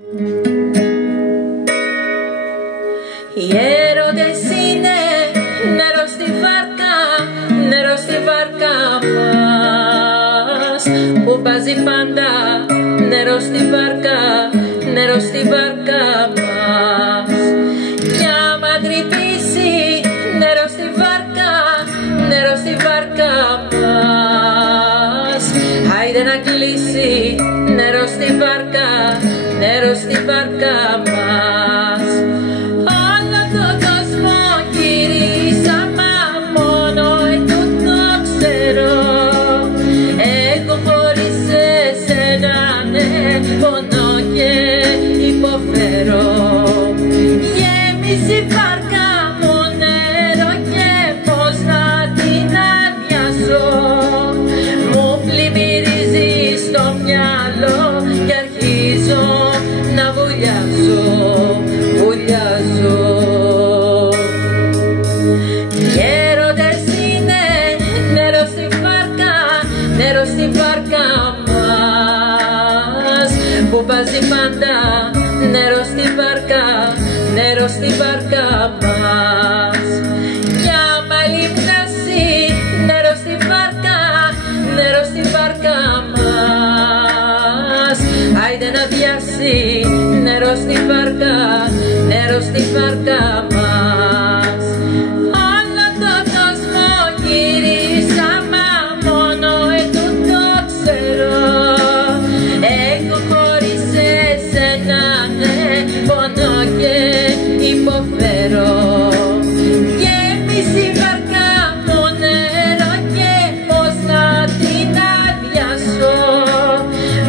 Οι έρωτες είναι νερό στη βάρκα, νερό στη βάρκα μας, που βάζει πάντα νερό στη βάρκα, νερό στη βάρκα μας. Κι άμα τρυπήσει νερό στη βάρκα, νερό στη βάρκα μας, άιντε να κλείσει νερό στη βάρκα, νερό στη βάρκα μας. Όλο το κόσμο γυρίσαμε, μόνο ετούτο ξέρω. Εγώ χωρίς εσένα ναι, πονώ και υποφέρω. Γέμισε η βάρκα μου νερό και πώς να την αδειάσω. Μου πλημμυρίζει στο μυαλό και αρχίζω να βουλιάζω, βουλιάζω. Οι έρωτες είναι νερό στη βάρκα, νερό στη βάρκα μας, που βάζει πάντα νερό στη βάρκα, νερό στη βάρκα μας. Κι άμα λιμνάσει νερό στη βάρκα, νερό στη βάρκα μας, άιντε να διάσει νερό στη βάρκα, νερό στη βάρκα μας. Όλο το κόσμο γυρίσαμε, μόνο ετούτο ξέρω. Εγώ χωρίς εσένα ναι, πονώ και υποφέρω. Γέμισε η βάρκα μου νερό και πώς να την αδειάσω.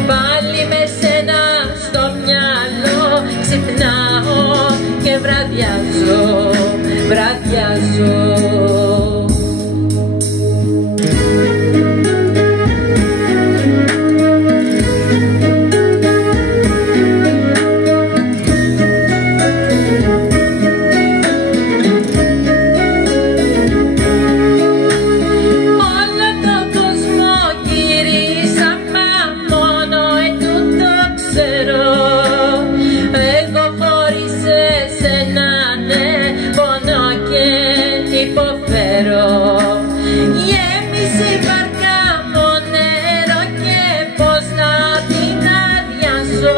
Πάλι με σένα στο μυαλό ξυπνάω και βραδιάζω, βραδιάζω. Όλο το κόσμο γυρίσαμε, μόνο ετούτο ξέρω. Εγώ χωρίς εσένα ναι, πονώ και υποφέρω. Γέμισε η βάρκα μου νερό και πώς να την αδειάσω.